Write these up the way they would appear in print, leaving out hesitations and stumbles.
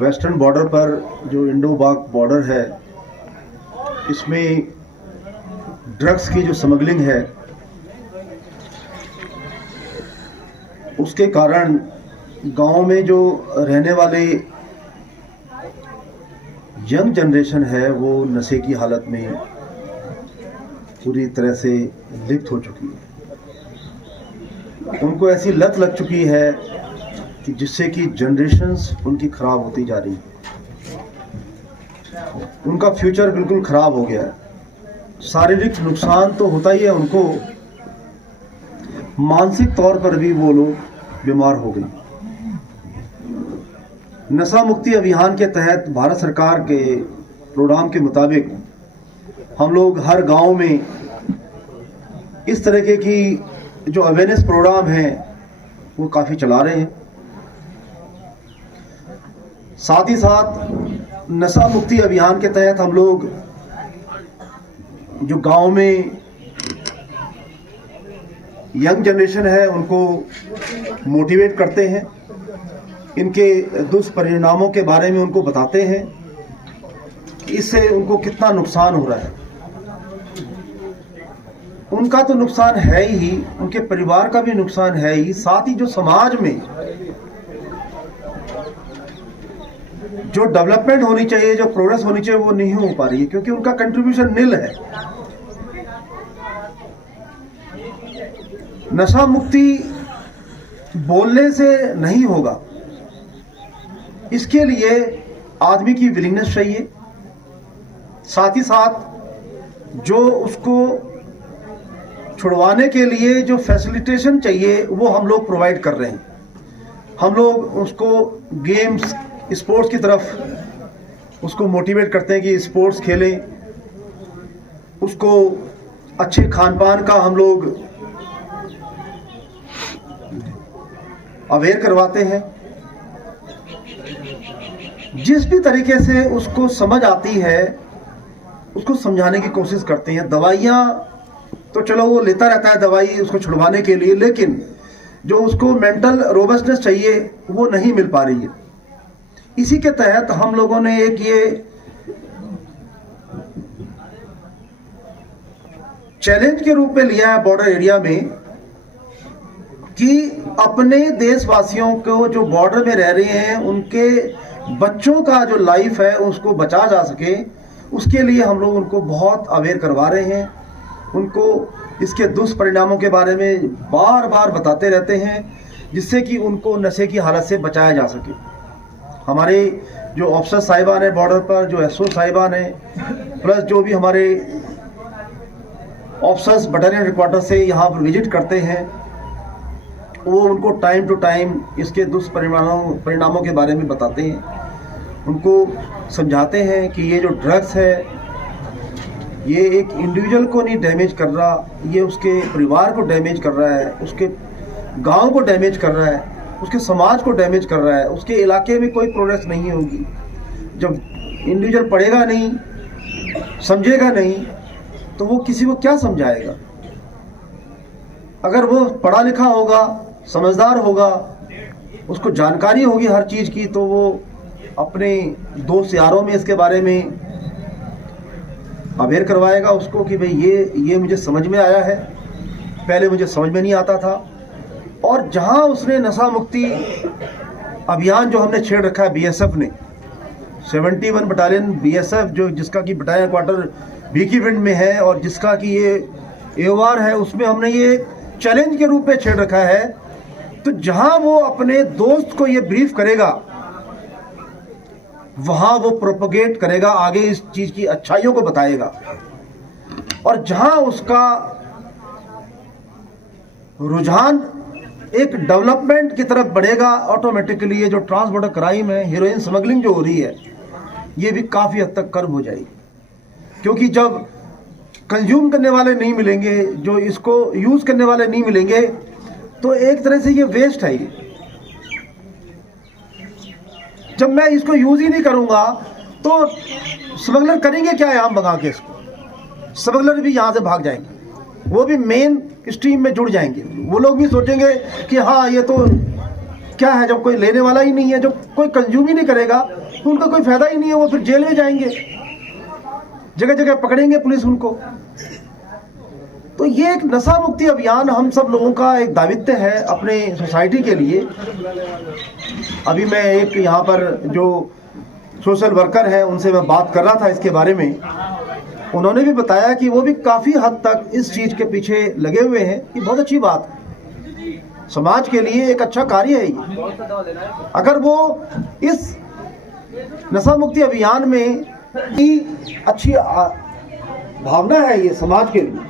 Western border पर जो Indo पाक बॉर्डर है, इसमें ड्रग्स की जो स्मगलिंग है उसके कारण गांव में जो रहने वाले यंग जनरेशन है वो नशे की हालत में पूरी तरह से लिप्त हो चुकी है। उनको ऐसी लत लग चुकी है कि जिससे कि जनरेशन्स उनकी खराब होती जा रही है। उनका फ्यूचर बिल्कुल खराब हो गया है। शारीरिक नुकसान तो होता ही है उनको, मानसिक तौर पर भी वो लोग बीमार हो गए। नशा मुक्ति अभियान के तहत भारत सरकार के प्रोग्राम के मुताबिक हम लोग हर गांव में इस तरीके की जो अवेयरनेस प्रोग्राम है वो काफ़ी चला रहे हैं। साथ ही साथ नशा मुक्ति अभियान के तहत हम लोग जो गांव में यंग जनरेशन है उनको मोटिवेट करते हैं, इनके दुष्परिणामों के बारे में उनको बताते हैं कि इससे उनको कितना नुकसान हो रहा है। उनका तो नुकसान है ही, उनके परिवार का भी नुकसान है ही, साथ ही जो समाज में जो डेवलपमेंट होनी चाहिए, जो प्रोग्रेस होनी चाहिए वो नहीं हो पा रही है क्योंकि उनका कंट्रीब्यूशन निल है। नशा मुक्ति बोलने से नहीं होगा, इसके लिए आदमी की विलिंगनेस चाहिए। साथ ही साथ जो उसको छुड़वाने के लिए जो फैसिलिटेशन चाहिए वो हम लोग प्रोवाइड कर रहे हैं। हम लोग उसको गेम्स स्पोर्ट्स की तरफ उसको मोटिवेट करते हैं कि स्पोर्ट्स खेलें, उसको अच्छे खान पान का हम लोग अवेयर करवाते हैं। जिस भी तरीके से उसको समझ आती है उसको समझाने की कोशिश करते हैं। दवाइयाँ तो चलो वो लेता रहता है दवाई उसको छुड़वाने के लिए, लेकिन जो उसको मेंटल रोबस्टनेस चाहिए वो नहीं मिल पा रही है। इसी के तहत हम लोगों ने एक ये चैलेंज के रूप में लिया है बॉर्डर एरिया में कि अपने देशवासियों को जो बॉर्डर में रह रहे हैं उनके बच्चों का जो लाइफ है उसको बचा जा सके, उसके लिए हम लोग उनको बहुत अवेयर करवा रहे हैं। उनको इसके दुष्परिणामों के बारे में बार बार बताते रहते हैं जिससे कि उनको नशे की हालत से बचाया जा सके। हमारे जो ऑफिसर साहिबान है बॉर्डर पर, जो एसओ साहिबान है, प्लस जो भी हमारे ऑफिसर्स बटालियन हेडक्वार्टर से यहाँ पर विजिट करते हैं, वो उनको टाइम टू टाइम इसके दुष्परिणामों के बारे में बताते हैं। उनको समझाते हैं कि ये जो ड्रग्स है ये एक इंडिविजुअल को नहीं डैमेज कर रहा, ये उसके परिवार को डैमेज कर रहा है, उसके गांव को डैमेज कर रहा है, उसके समाज को डैमेज कर रहा है। उसके इलाके में कोई प्रोग्रेस नहीं होगी जब इंडिविजुअल पढ़ेगा नहीं, समझेगा नहीं, तो वो किसी को क्या समझाएगा। अगर वो पढ़ा लिखा होगा, समझदार होगा, उसको जानकारी होगी हर चीज़ की, तो वो अपने दोस्त यारों में इसके बारे में अवेयर करवाएगा उसको कि भाई ये मुझे समझ में आया है, पहले मुझे समझ में नहीं आता था। और जहां उसने नशा मुक्ति अभियान जो हमने छेड़ रखा है बीएसएफ ने, 71 बटालियन बीएसएफ जो जिसका कि बटालियन क्वार्टर भीखीविंड में है और जिसका कि ये एओआर है, उसमें हमने ये चैलेंज के रूप में छेड़ रखा है। तो जहां वो अपने दोस्त को ये ब्रीफ करेगा वहां वो प्रोपगेट करेगा, आगे इस चीज की अच्छाइयों को बताएगा। और जहां उसका रुझान एक डेवलपमेंट की तरफ बढ़ेगा, ऑटोमेटिकली ये जो ट्रांस बॉर्डर क्राइम है, हीरोइन स्मगलिंग जो हो रही है, ये भी काफ़ी हद तक कम हो जाएगी। क्योंकि जब कंज्यूम करने वाले नहीं मिलेंगे, जो इसको यूज़ करने वाले नहीं मिलेंगे, तो एक तरह से ये वेस्ट है। जब मैं इसको यूज़ ही नहीं करूँगा तो स्मगलर करेंगे क्या यहाँ भगा के इसको? स्मगलर भी यहाँ से भाग जाएंगे, वो भी मेन स्ट्रीम में जुड़ जाएंगे। वो लोग भी सोचेंगे कि हाँ ये तो क्या है, जब कोई लेने वाला ही नहीं है, जब कोई कंज्यूम ही नहीं करेगा तो उनका कोई फायदा ही नहीं है, वो फिर जेल में जाएंगे, जगह जगह पकड़ेंगे पुलिस उनको। तो ये एक नशा मुक्ति अभियान हम सब लोगों का एक दायित्व है अपने सोसाइटी के लिए। अभी मैं एक यहाँ पर जो सोशल वर्कर है उनसे मैं बात कर रहा था इसके बारे में, उन्होंने भी बताया कि वो भी काफ़ी हद तक इस चीज़ के पीछे लगे हुए हैं। ये बहुत अच्छी बात है, समाज के लिए एक अच्छा कार्य है ये। अगर वो इस नशा मुक्ति अभियान में ही अच्छी भावना है ये समाज के लिए,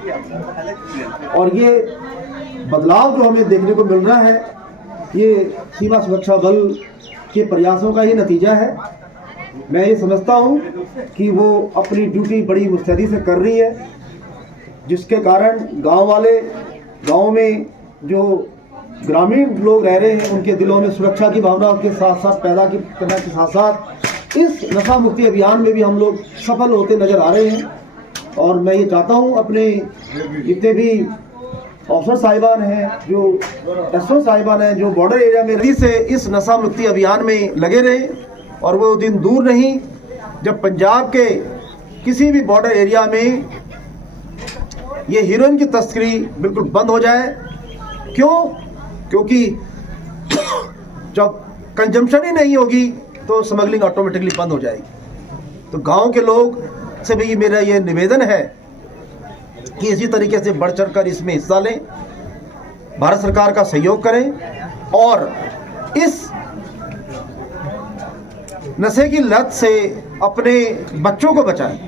और ये बदलाव जो हमें देखने को मिल रहा है ये सीमा सुरक्षा बल के प्रयासों का ही नतीजा है। मैं ये समझता हूँ कि वो अपनी ड्यूटी बड़ी मुस्तैदी से कर रही है, जिसके कारण गांव वाले, गांव में जो ग्रामीण लोग रह रहे हैं उनके दिलों में सुरक्षा की भावना के साथ साथ पैदा करने के साथ साथ इस नशा मुक्ति अभियान में भी हम लोग सफल होते नजर आ रहे हैं। और मैं ये चाहता हूँ अपने जितने भी ऑफिसर साहिबान हैं, जो एसओ साहिबान हैं, जो बॉर्डर एरिया में रही से इस नशा मुक्ति अभियान में लगे रहे, और वो दिन दूर नहीं जब पंजाब के किसी भी बॉर्डर एरिया में ये हीरोइन की तस्करी बिल्कुल बंद हो जाए। क्यों? क्योंकि जब कंजम्पशन ही नहीं होगी तो स्मगलिंग ऑटोमेटिकली बंद हो जाएगी। तो गांव के लोग से भी मेरा ये निवेदन है कि इसी तरीके से बढ़ चढ़ कर इसमें हिस्सा लें, भारत सरकार का सहयोग करें और इस नशे की लत से अपने बच्चों को बचाएं।